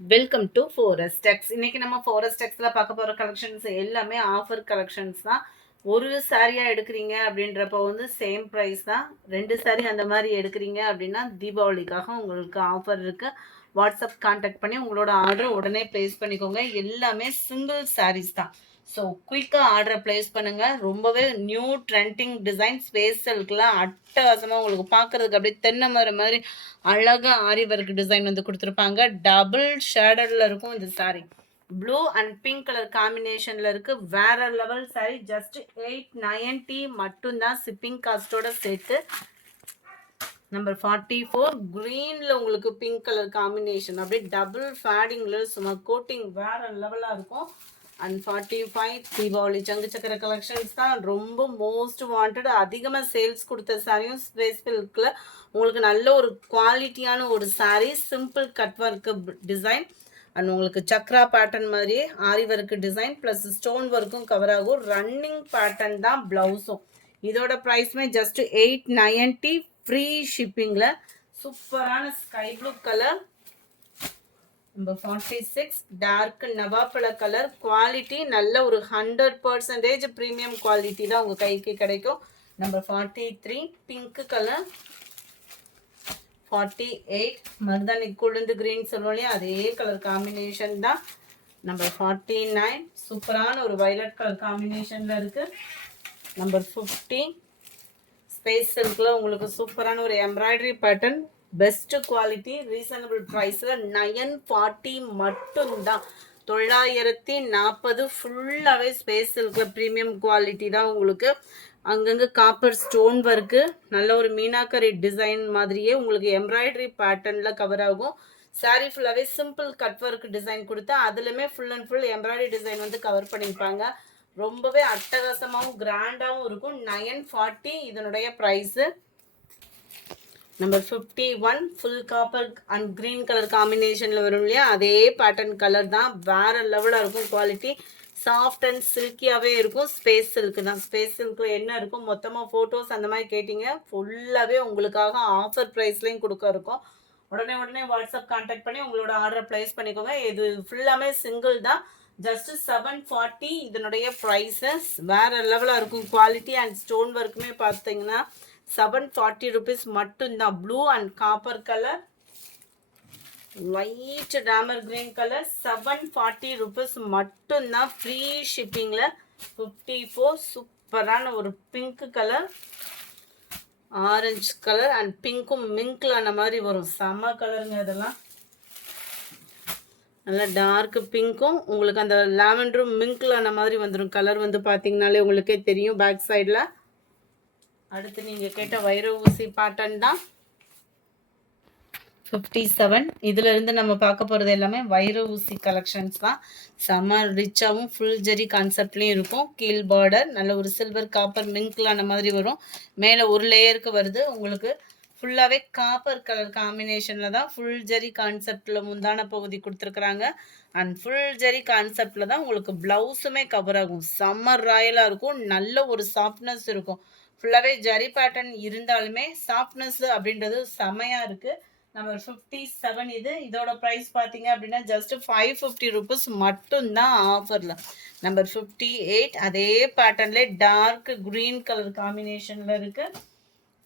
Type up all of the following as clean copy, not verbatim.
Welcome to forest டெக்ஸ். இன்னைக்கு நம்ம forest டெக்ஸ்ல பார்க்க போற கலெக்ஷன்ஸ் எல்லாமே ஆஃபர் கலெக்ஷன்ஸ் தான். ஒரு சாரியா எடுக்கிறீங்க அப்படின்றப்ப வந்து சேம் ப்ரைஸ் தான். 2 சாரி அந்த மாதிரி எடுக்கிறீங்க அப்படின்னா தீபாவளிக்காக உங்களுக்கு ஆஃபர் இருக்கு. வாட்ஸ்அப் கான்டாக்ட் பண்ணி உங்களோட ஆர்டர் உடனே பிளேஸ் பண்ணிக்கோங்க. எல்லாமே சிங்கிள் சாரீஸ் தான். ஸோ குயிக்காக ஆர்டரை பிளேஸ் பண்ணுங்கள். ரொம்பவே நியூ ட்ரெண்டிங் டிசைன் ஸ்பேஸலுக்குலாம் அட்டகாசமாக உங்களுக்கு பார்க்குறதுக்கு அப்படியே தென்னை மரம் மாதிரி அழகாக ஆரி ஒர்க் டிசைன் வந்து கொடுத்துருப்பாங்க. டபுள் ஷேடடில் இருக்கும் இந்த sari. Blue and pink colour காம்பினேஷனில் இருக்குது. வேறு லெவல் சாரீ. ஜஸ்ட் 890 மட்டும்தான் ஷிப்பிங் காஸ்ட்டோட சேர்த்து. நம்பர் 44 க்ரீனில் உங்களுக்கு பிங்க் கலர் காம்பினேஷன் அப்படியே டபுள் ஃபேடிங்கில் சும்மா கோட்டிங் வேறு லெவலாக இருக்கும். அண்ட் 45 தீபாவளி சங்கு சக்கர கலெக்ஷன்ஸ் தான் ரொம்ப மோஸ்ட் வாண்டட். அதிகமாக சேல்ஸ் கொடுத்த சாரியும் ஸ்பேஸ் சில்கில் உங்களுக்கு நல்ல ஒரு குவாலிட்டியான ஒரு sari. Simple cut work design and உங்களுக்கு சக்ரா பேட்டர்ன் மாதிரியே aari work design plus stone ஒர்க்கும் கவர் ஆகும். ரன்னிங் பேட்டர்ன் தான் ப்ளவுஸும். இதோட ப்ரைஸ்மே ஜஸ்ட் 890 ஃப்ரீ ஷிப்பிங்கில். சூப்பரான sky blue colour. Number 46 dark நவாப்பழ கலர். குவாலிட்டி நல்ல ஒரு 100% ப்ரீமியம் குவாலிட்டி தான் உங்கள் கைக்கு கிடைக்கும். Number 43 pink colour. 48 மருதாணி குழுந்து கிரீன் சொல்லுவோம் இல்லையா, அதே கலர் காம்பினேஷன் தான். நம்பர் 49 சூப்பரான ஒரு வயலட் கலர் காம்பினேஷனில் இருக்குது. நம்பர் 50 ஸ்பேஸ் சில்கில் உங்களுக்கு சூப்பரான ஒரு embroidery pattern. Best quality reasonable ப்ரைஸில் 940 மட்டும்தான். 940 ஃபுல்லாகவே ஸ்பேஸ் சில்கில் ப்ரீமியம் குவாலிட்டி தான் உங்களுக்கு. அங்கங்கே காப்பர் ஸ்டோன் ஒர்க்கு நல்ல ஒரு மீனாக்கரி டிசைன் மாதிரியே உங்களுக்கு எம்ப்ராய்டரி பேட்டர்னில் கவர் ஆகும். சாரீ ஃபுல்லாகவே சிம்பிள் கட் ஒர்க் டிசைன் கொடுத்து அதுலேயுமே full and full embroidery design வந்து கவர் பண்ணியிருப்பாங்க. ரொம்பவே அட்டகாசமாகவும் கிராண்டாகவும் இருக்கும். 940 இதனுடைய price. Number 51 full copper and green colour காம்பினேஷனில் வரும் இல்லையா, அதே பேட்டர்ன் கலர் தான். வேறு லெவலாக இருக்கும். குவாலிட்டி சாஃப்ட் அண்ட் சில்கியாகவே இருக்கும். ஸ்பேஸ் சில்க்கு தான். ஸ்பேஸ் சில்கில் என்ன இருக்கும், மொத்தமாக ஃபோட்டோஸ் அந்த மாதிரி கேட்டிங்க, ஃபுல்லாகவே உங்களுக்காக ஆஃபர் ப்ரைஸ்லேயும் கொடுக்க இருக்கும். உடனே வாட்ஸ்அப் கான்டாக்ட் பண்ணி உங்களோட ஆர்டரை ப்ளேஸ் பண்ணிக்கோங்க. இது ஃபுல்லாமே சிங்கிள் தான். ஜஸ்ட் 740 இதனுடைய ப்ரைஸஸ். வேறு லெவலாக இருக்கும். குவாலிட்டி அண்ட் ஸ்டோன் ஒர்க்குமே பார்த்தீங்கன்னா 740 rupees மட்டும்தான். Blue and copper colour, light Ramar green colour. 740 rupees மட்டும்தான் ஃப்ரீ ஷிப்பிங்கில். 54 சூப்பரான ஒரு pink colour, orange colour and பிங்க்கும் மிங்கில் ஆன மாதிரி வரும். செம்ம கலருங்க இதெல்லாம். நல்லா டார்க் பிங்க்கும் உங்களுக்கு அந்த லாவெண்டரும் மிங்கில் ஆன மாதிரி வந்துடும். கலர் வந்து பார்த்தீங்கனாலே உங்களுக்கே தெரியும் பேக் சைடில். அடுத்து நீங்கள் கேட்ட வைர ஊசி பேட்டர்ன் தான். 57 இதிலிருந்து நம்ம பார்க்க போகிறது எல்லாமே வைர ஊசி கலெக்ஷன்ஸ் தான். செம்ம ரிச்சாகவும் ஃபுல் ஜெரி கான்செப்ட்லேயும் இருக்கும். கீழ் பார்டர் நல்ல ஒரு சில்வர் காப்பர் மிங்க்லான மாதிரி வரும். மேலே ஒரு லேயருக்கு வருது. உங்களுக்கு ஃபுல்லாகவே காப்பர் கலர் காம்பினேஷனில் தான் ஃபுல் ஜெரி கான்செப்டில் முந்தான பகுதி கொடுத்துருக்குறாங்க. அண்ட் ஃபுல் ஜெரி கான்செப்டில் தான் உங்களுக்கு ப்ளவுஸுமே கவர் ஆகும். செம்ம ராயலாக இருக்கும். நல்ல ஒரு சாஃப்ட்னஸ் இருக்கும். ஃபுல்லாகவே ஜரி பேட்டர்ன் இருந்தாலுமே சாஃப்ட்னஸ் அப்படின்றது செமையாக இருக்குது. நம்பர் 57 இது. இதோட ப்ரைஸ் பார்த்தீங்க அப்படின்னா ஜஸ்ட் 550 rupees மட்டும்தான் ஆஃபரில். நம்பர் 58 அதே பேட்டர்ன்லே டார்க் க்ரீன் கலர் காம்பினேஷனில் இருக்குது.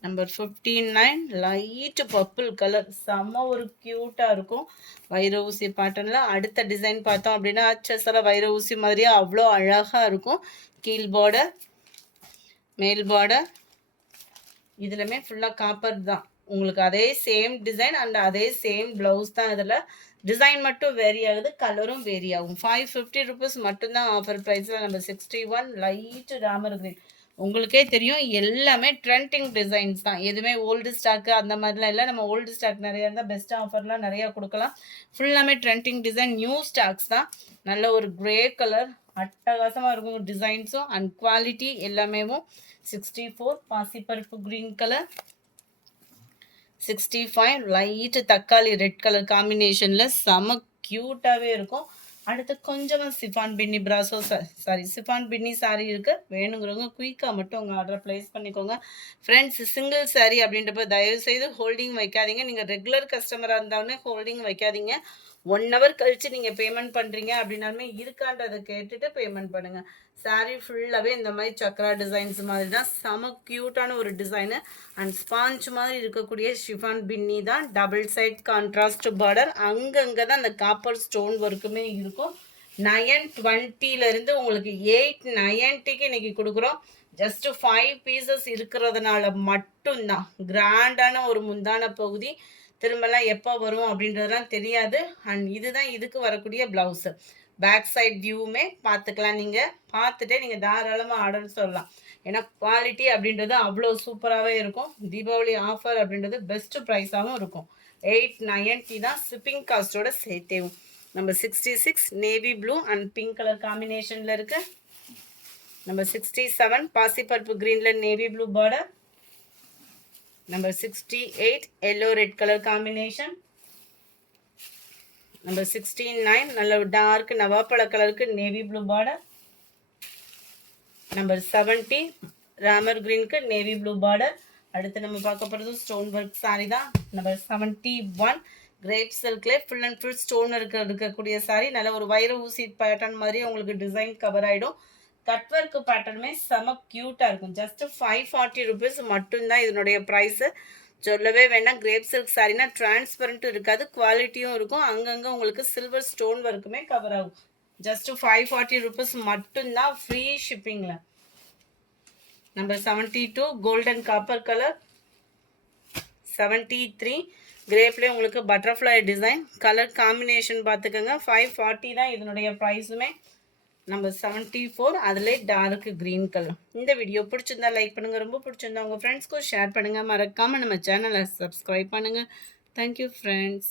Number 59 light purple colour. செம்ம ஒரு க்யூட்டாக இருக்கும் வைர ஊசி பேட்டர்னில். அடுத்த டிசைன் பார்த்தோம் அப்படின்னா அச்சசல வைர ஊசி மாதிரியே அவ்வளோ அழகாக இருக்கும். கீழ் பார்டர் மேல் பார்டர் இதுலமே ஃபுல்லாக காப்பர் தான். உங்களுக்கு அதே சேம் டிசைன் அண்ட் அதே சேம் ப்ளவுஸ் தான். இதில் டிசைன் மட்டும் வேரி ஆகுது, கலரும் வேரி ஆகும். 550 rupees மட்டும்தான் ஆஃபர் ப்ரைஸில். Number 61 light Ramar green. உங்களுக்கே தெரியும் எல்லாமே ட்ரெண்டிங் டிசைன்ஸ் தான். எதுவுமே ஓல்டு ஸ்டாக்கு அந்த மாதிரிலாம் இல்லை. நம்ம ஓல்டு ஸ்டாக் நிறையா இருந்தால் பெஸ்ட் ஆஃபர்லாம் நிறையா கொடுக்கலாம். ஃபுல்லாமே ட்ரெண்டிங் டிசைன் நியூ ஸ்டாக்ஸ் தான். நல்ல ஒரு கிரே கலர் அட்டகாசமாக இருக்கும் டிசைன்ஸும் அண்ட் குவாலிட்டி எல்லாமேவும். 64 பாசிப்பருப்பு கிரீன் கலர். 65 லைட்டு தக்காளி ரெட் கலர் காம்பினேஷனில் செம க்யூட்டாகவே இருக்கும். அடுத்து கொஞ்சமாக சிஃபான் பின்னி பிராசோ சிஃபான் பின்னி சாரீ இருக்குது. வேணுங்கிறவங்க குயிக்காக மட்டும் உங்கள் ஆர்டரை ப்ளேஸ் பண்ணிக்கோங்க. ஃப்ரெண்ட்ஸ், சிங்கிள் சாரீ அப்படின்றப்ப தயவுசெய்து ஹோல்டிங் வைக்காதீங்க. நீங்கள் ரெகுலர் கஸ்டமராக இருந்தாலுமே ஹோல்டிங் வைக்காதீங்க. 1 ஹவர் கழிச்சு நீங்கள் பேமெண்ட் பண்ணுறீங்க அப்படின்னாலுமே இருக்கான்றதை கேட்டுட்டு பேமெண்ட் பண்ணுங்கள். சாரீ ஃபுல்லாகவே இந்த மாதிரி சக்ரா டிசைன்ஸ் மாதிரி தான், செம க்யூட்டான ஒரு டிசைனு. அண்ட் ஸ்பாஞ்ச் மாதிரி இருக்கக்கூடிய ஷிஃபான் பின்னி தான், டபுள் சைட் கான்ட்ராஸ்ட் பார்டர், அங்கங்கே தான் அந்த காப்பர் ஸ்டோன் ஒர்க்குமே இருக்கும். 920 உங்களுக்கு 890க்கு இன்னைக்கு கொடுக்குறோம். ஜஸ்ட் 5 பீசஸ் இருக்கிறதுனால மட்டும்தான் கிராண்டான ஒரு முந்தான பகுதி. திரும்பலாம் எப்போ வரும் அப்படின்றதுலாம் தெரியாது. அண்ட் இதுதான் இதுக்கு வரக்கூடிய ப்ளவுஸு. பேக் சைட் வியூவுமே பார்த்துக்கலாம். நீங்கள் பார்த்துட்டே நீங்கள் தாராளமாக ஆர்டர் சொல்லலாம். ஏன்னா குவாலிட்டி அப்படின்றது அவ்வளோ சூப்பராகவே இருக்கும். தீபாவளி ஆஃபர் அப்படின்றது பெஸ்ட்டு ப்ரைஸாகவும் இருக்கும். 890 தான் ஷிப்பிங் காஸ்ட்டோட சேர்த்தேவும். Number 66 navy blue and pink colour காம்பினேஷனில் இருக்குது. நம்பர் 67 பாசிப்பருப்பு க்ரீனில் navy blue border. Number 68 yellow red colour combination. Number 69 நல்ல டார்க் நவாப்பழ கலருக்கு navy blue border. Number 70 Ramar க்ரீனுக்கு நேவி ப்ளூ பார்டர். அடுத்து நம்ம பார்க்க போகிறது ஸ்டோன் ஒர்க் சாரி தான். நம்பர் 71 கிரேப் சில்க்ல ஃபுல் அண்ட் ஃபுல் ஸ்டோன் இருக்கக்கூடிய சாரி. நல்ல ஒரு வைர ஊசி பேட்டர்ன் மாதிரி உங்களுக்கு டிசைன் கவர் ஆகிடும். கட் ஒர்க் பேட்டர்னுமே செம க்யூட்டாக இருக்கும். ஜஸ்ட் 540 ருபீஸ் மட்டும்தான் இதனுடைய ப்ரைஸு. சொல்லவே வேண்டாம். கிரேப் சில்க் சாரினா டிரான்ஸ்பரண்ட்டும் இருக்காது, குவாலிட்டியும் இருக்கும். அங்கங்கே உங்களுக்கு சில்வர் ஸ்டோன் ஒர்க்குமே கவர் ஆகும். ஜஸ்ட் 540 ருபீஸ் மட்டும்தான், ஃப்ரீ ஷிப்பிங்கில். Number 72 golden copper colour. 73 கிரேப்லேயே உங்களுக்கு பட்டர்ஃப்ளை டிசைன். கலர் காம்பினேஷன் பார்த்துக்கோங்க. 540 தான் இதனுடைய ப்ரைஸுமே. நம்பர் 74 அதில் டார்க் க்ரீன் கலர். இந்த வீடியோ பிடிச்சிருந்தா லைக் பண்ணுங்கள், ரொம்ப பிடிச்சிருந்தா உங்கள் ஃப்ரெண்ட்ஸ்க்கும் ஷேர் பண்ணுங்கள். மறக்காமல் நம்ம சேனலை சப்ஸ்கிரைப் பண்ணுங்கள். Thank you friends.